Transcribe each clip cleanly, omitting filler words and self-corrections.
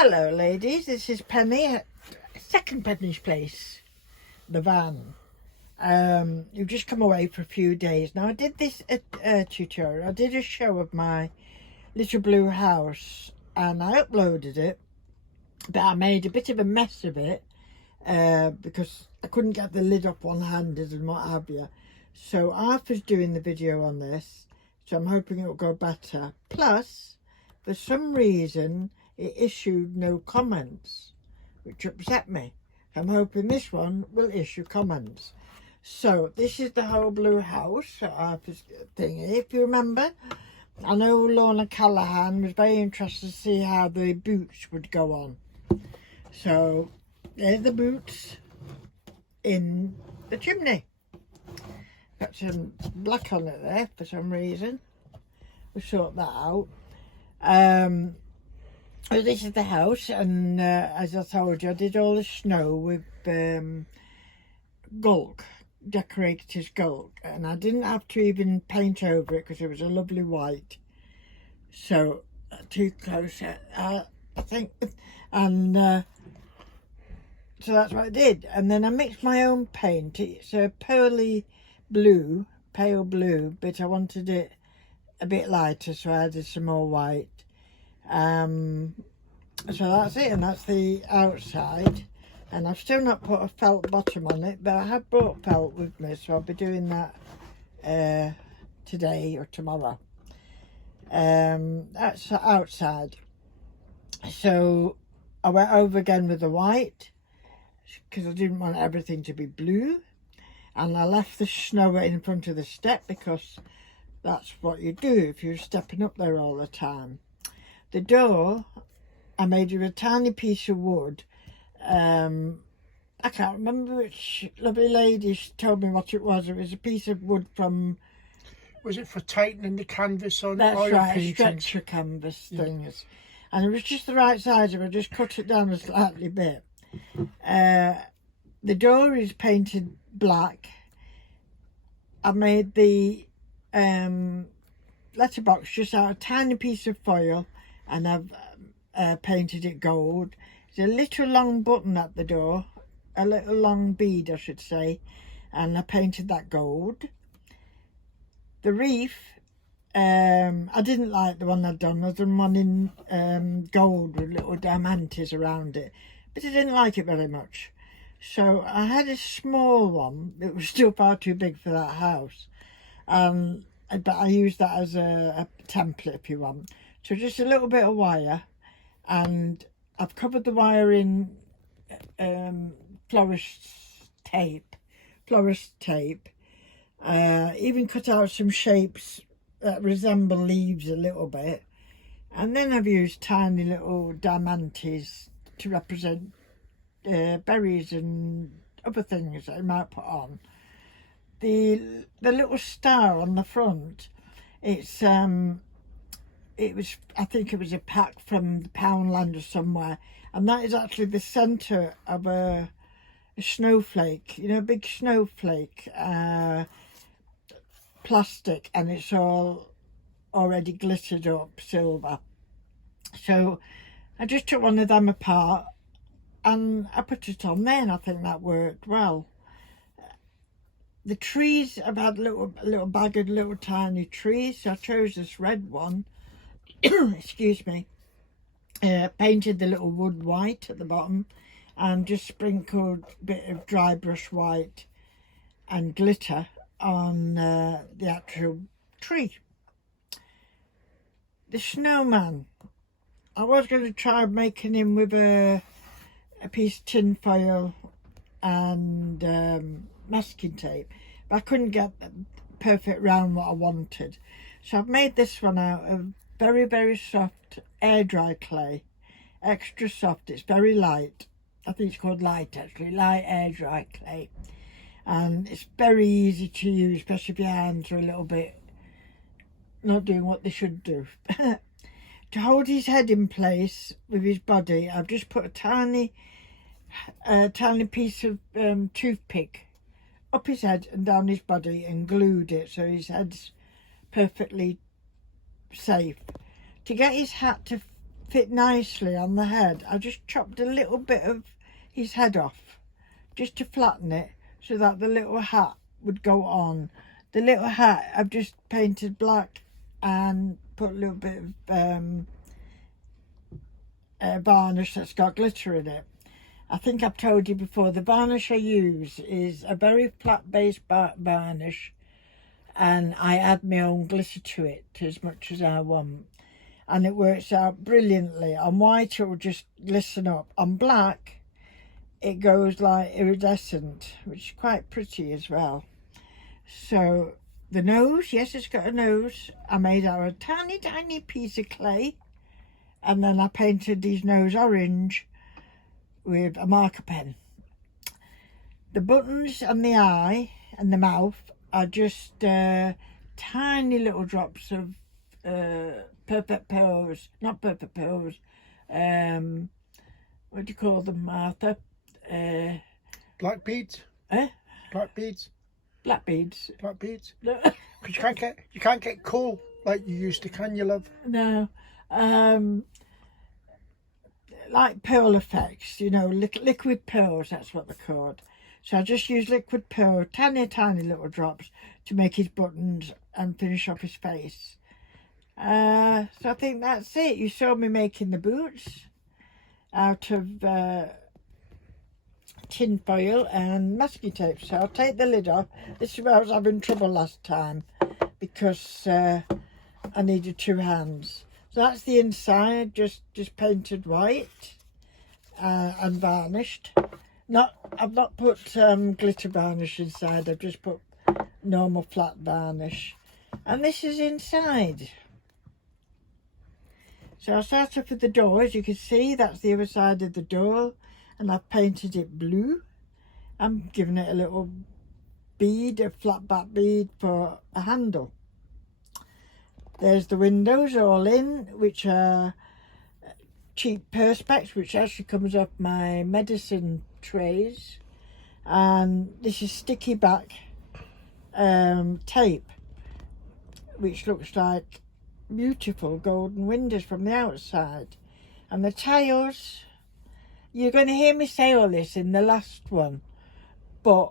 Hello ladies, this is Penny, second Penny's place, the van. You've just come away for a few days. Now I did this tutorial, I did a show of my little blue house and I uploaded it, but I made a bit of a mess of it because I couldn't get the lid up one-handed and what have you. So Arthur's doing the video on this, so I'm hoping it will go better. Plus, for some reason, it issued no comments, which upset me. I'm hoping this one will issue comments. So this is the whole blue house Arthur's thingy. If you remember, I know Lorna Callahan was very interested to see how the boots would go on. So there's the boots in the chimney. Got some black on it there for some reason. We'll sort that out. So this is the house, and as I told you, I did all the snow with Gulk, Decorator's Gulk, and I didn't have to even paint over it because it was a lovely white. So too close, I think, and so that's what I did. And then I mixed my own paint. It's a pearly blue, pale blue, but I wanted it a bit lighter, so I added some more white. So that's it, and that's the outside, and I've still not put a felt bottom on it, but I have brought felt with me, so I'll be doing that today or tomorrow. That's the outside. So I went over again with the white because I didn't want everything to be blue, and I left the snow in front of the step because that's what you do if you're stepping up there all the time. The door, I made of a tiny piece of wood. I can't remember which lovely lady told me what it was. It was a piece of wood from... Was it for tightening the canvas on? That's oil right, paintings? stretcher canvas things. And it was just the right size of it. I just cut it down a slightly bit. The door is painted black. I made the letterbox just out of a tiny piece of foil, and I've painted it gold. There's a little long button at the door, a little long bead I should say, and I painted that gold. The reef, I didn't like the one I'd done. I'd done one in gold with little diamantes around it, but I didn't like it very much. So I had a small one that was still far too big for that house, but I used that as a template if you want. So just a little bit of wire, and I've covered the wire in florist tape, even cut out some shapes that resemble leaves a little bit, and then I've used tiny little diamantes to represent berries and other things that I might put on. The little star on the front, it's it was, I think it was a pack from the Poundland or somewhere, and that is actually the centre of a snowflake, you know, a big snowflake, plastic, and it's all already glittered up silver. So I just took one of them apart and I put it on there, and I think that worked well. The trees, I've had a little bag of little tiny trees, so I chose this red one. Excuse me. Painted the little wood white at the bottom and just sprinkled a bit of dry brush white and glitter on the actual tree. The snowman, I was going to try making him with a piece of tin foil and masking tape, but I couldn't get perfect round what I wanted. So I've made this one out of very, very soft air dry clay, extra soft. It's very light. I think it's called light actually, light air dry clay, and it's very easy to use, especially if your hands are a little bit not doing what they should do. To hold his head in place with his body, I've just put a tiny piece of toothpick up his head and down his body and glued it so his head's perfectly safe. To get his hat to fit nicely on the head, I just chopped a little bit of his head off just to flatten it so that the little hat would go on. The little hat I've just painted black and put a little bit of varnish that's got glitter in it. I think I've told you before, the varnish I use is a very flat base varnish, and I add my own glitter to it as much as I want, and it works out brilliantly. On white it will just glisten up, on black it goes like iridescent, which is quite pretty as well. So the nose, yes, it's got a nose. I made out of a tiny piece of clay, and then I painted his nose orange with a marker pen. The buttons and the eye and the mouth are just tiny little drops of perfect pearls, not perfect pearls, what do you call them, Martha? Black beads. Eh? Black beads. Black beads. Black beads. Because you can't get coal like you used to, can you, love? No. Like pearl effects, you know, liquid pearls, that's what they're called. So I just use liquid pearl, tiny little drops to make his buttons and finish up his face. So I think that's it. You saw me making the boots out of tin foil and masking tape. So I'll take the lid off. This is where I was having trouble last time because I needed two hands. So that's the inside, just painted white and varnished. I've not put glitter varnish inside. I've just put normal flat varnish. And this is inside. So I'll start off with the door. As you can see, that's the other side of the door, and I've painted it blue. I'm giving it a little bead, a flat back bead for a handle. There's the windows all in, which are cheap perspex, which actually comes off my medicine trays. And this is sticky back tape, which looks like beautiful golden windows from the outside. And the tiles, you're going to hear me say all this in the last one, but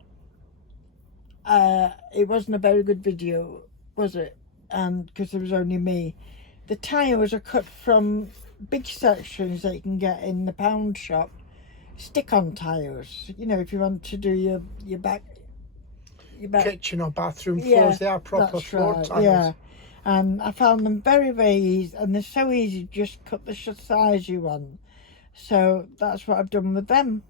it wasn't a very good video, was it? And because there was only me. The tiles are cut from big sections that you can get in the pound shop, stick-on tiles, you know, if you want to do your back kitchen or bathroom floors. They are proper floor tiles. Yeah, and I found them very easy, and they're so easy, just cut the size you want. So that's what I've done with them.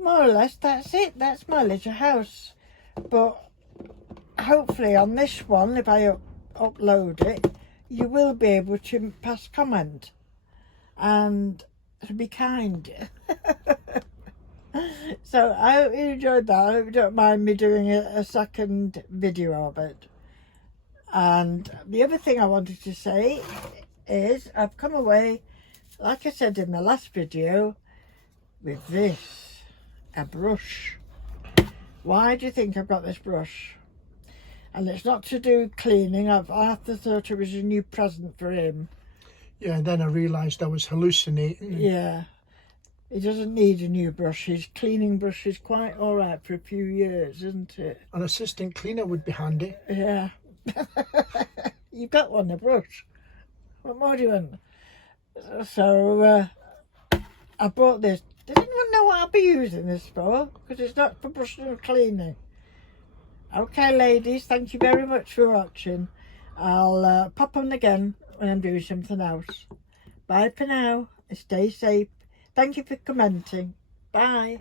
More or less, that's it. That's my little house. But hopefully on this one, if I upload it, you will be able to pass comment and to be kind. So I hope you enjoyed that. I hope you don't mind me doing a second video of it. And the other thing I wanted to say is I've come away, like I said in the last video, with this, a brush. Why do you think I've got this brush? And it's not to do cleaning. Arthur thought it was a new present for him. Yeah, and then I realised I was hallucinating. Yeah. He doesn't need a new brush. His cleaning brush is quite all right for a few years, isn't it? An assistant cleaner would be handy. Yeah. You've got one, a brush. What more do you want? So I bought this. Does anyone know what I'll be using this for? Because it's not for brushing and cleaning. Okay, ladies, thank you very much for watching. I'll pop on again when I'm doing something else. Bye for now. Stay safe. Thank you for commenting. Bye.